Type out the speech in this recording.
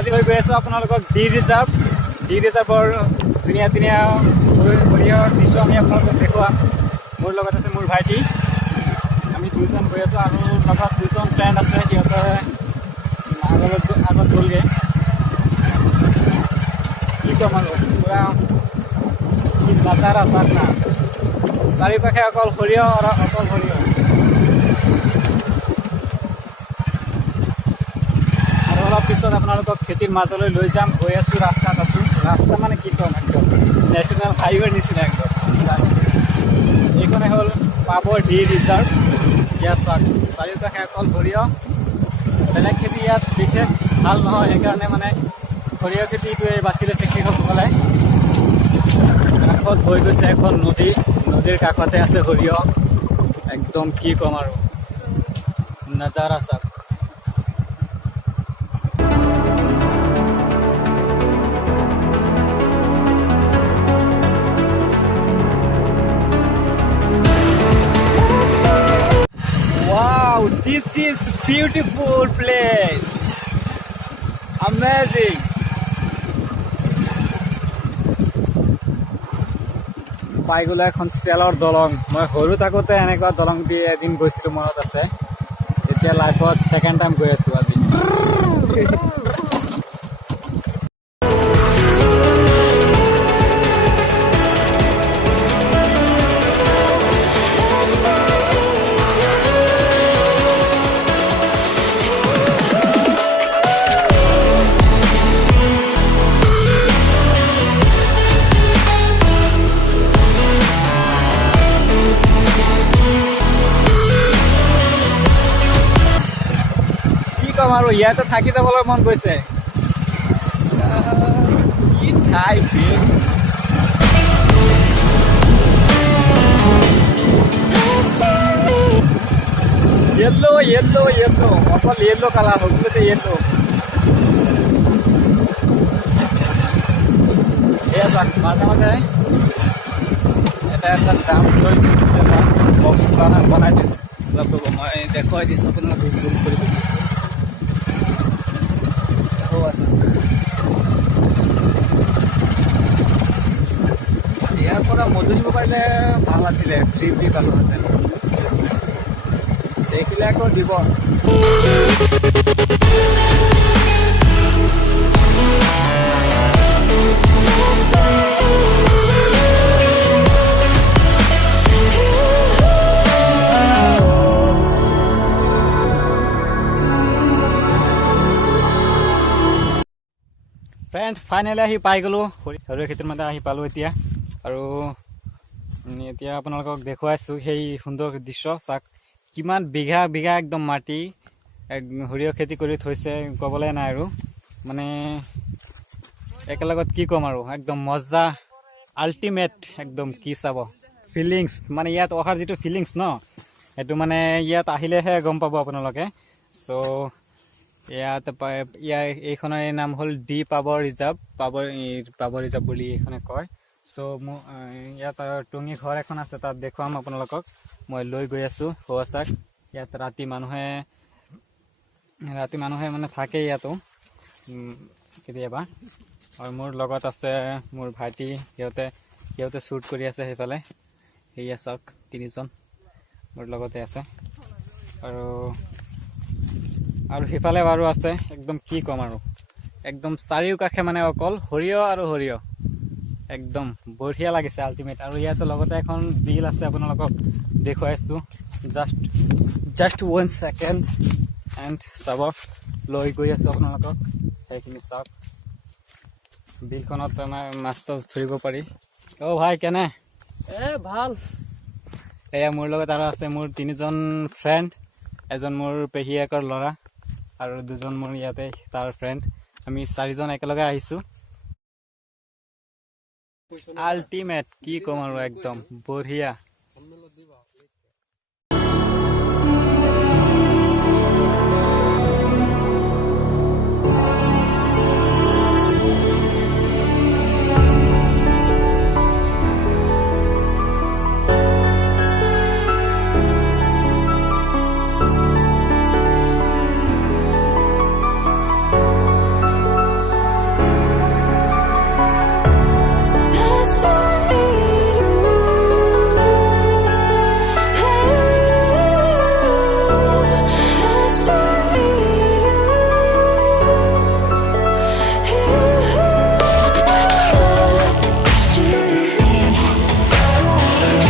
আজি লৈ গৈ আছোঁ আপোনালোকক ডি ৰিজাৰ্ভৰ ধুনীয়া ধুনীয়া সৰিয়হৰ দৃশ্য আমি আপোনালোকক দেখুৱাম। মোৰ লগত আছে মোৰ ভাইটি, আমি দুজন গৈ আছোঁ আৰু লগত দুজন ফ্ৰেণ্ড আছে, সিহঁতে আগত গ'লগৈ। কি ক'ম আৰু পূৰা কি নাজাৰা চাক না, চাৰিওকাষে অকল সৰিয়হ আৰু অকল সৰিয়হ। আৰু অলপ পিছত আপোনালোকক খেতিৰ মাজলৈ লৈ যাম। গৈ আছোঁ, ৰাস্তাত আছোঁ। ৰাস্তা মানে কি ক'ম, একদম নেশ্যনেল হাইৱেৰ নিচিনা একদম। এইখনে হ'ল পাবৰ ডি ৰিজাৰ্ভ। ইয়াত চাওক চাৰিওকাষে অকল সৰিয়হ, বেলেগ খেতি ইয়াত বিশেষ ভাল নহয়, সেইকাৰণে মানে সৰিয়হ খেতিটোৱে বাছি লৈছে কৃষকসকলে। কাষত হৈ গৈছে এখন নদীৰ কাষতে আছে সৰিয়হ। একদম কি ক'ম আৰু নাজাৰা চাওক। Wow, this is beautiful place. Amazing. পাই গ'লো এখন চেলৰ দলং। মই সৰু থাকোঁতে এনেকুৱা দলং দি এদিন গৈছিলোঁ, মনত আছে। এতিয়া লাইফত ছেকেণ্ড টাইম গৈ আছোঁ আজি। আৰু ইয়াতে থাকি যাবলৈ মন গৈছে। কি ঠাই য়েল্লো অকল য়েল্লো কালাৰ, সকলোতে য়েল্লো। এয়া চাওক, মাজে মাজে এটা ড্ৰাম লৈ দিছে, বক্স বনাই দিছে। মই দেখুৱাই দিছোঁ আপোনালোকে জুম কৰিব। ইয়াৰ পৰা মজুৰি দিব পাৰিলে ভাল আছিলে, ফ্ৰী পালোহেঁতেন। দেখিলে আকৌ দিব। ফ্ৰেণ্ড, ফাইনেলি আহি পাই গ'লোঁ, সৰিয়হ খেতিৰ মাজতে আহি পালোঁ এতিয়া। আৰু এতিয়া আপোনালোকক দেখুৱাইছোঁ সেই সুন্দৰ দৃশ্য। চাওক কিমান বিঘা একদম মাটি সৰিয়হ খেতি কৰি থৈছে, ক'বলৈ নাই আৰু। মানে একেলগত কি ক'ম আৰু, একদম মজা, আল্টিমেট একদম। কি চাব ফিলিংছ, মানে ইয়াত অহাৰ যিটো ফিলিংছ ন, সেইটো মানে ইয়াত আহিলেহে গম পাব আপোনালোকে। চ' এইখনৰ নাম হ'ল ডি পাবৰ ৰিজাৰ্ভ বুলি এইখনে কয়। চ' মোৰ ইয়াত টঙি ঘৰ এখন আছে, তাত দেখুৱাম আপোনালোকক। মই লৈ গৈ আছোঁ। চাওক ইয়াত ৰাতি মানুহে মানে থাকে ইয়াতো কেতিয়াবা। আৰু মোৰ লগত আছে মোৰ ভাইটি, সিহঁতে শ্বুট কৰি আছে সেইফালে। সেয়া চাওক, তিনিজন মোৰ লগতে আছে। আৰু সিফালে বাৰু আছে, একদম কি ক'ম আৰু, একদম চাৰিওকাষে মানে অকল সৰিয়হ আৰু সৰিয়হ। একদম বঢ়িয়া লাগিছে, আল্টিমেট। আৰু ইয়াতে লগতে এখন বিল আছে, আপোনালোকক দেখুৱাইছোঁ। জাষ্ট 1 ছেকেণ্ড এণ্ড চাব, লৈ গৈ আছোঁ আপোনালোকক। সেইখিনি চাওক, বিলখনত আমাৰ মাছ টাছ ধৰিব পাৰি। অ' ভাই কেনে? ভাল। এয়া মোৰ লগত আৰু আছে মোৰ 3জন ফ্ৰেণ্ড, এজন মোৰ পেহীয়েকৰ ল'ৰা আৰু 2জন মোৰ ইয়াতে তাৰ ফ্ৰেণ্ড। আমি 4জন একেলগে আহিছোঁ। আল্টিমেট, কি ক'ম আৰু, একদম বঢ়িয়া।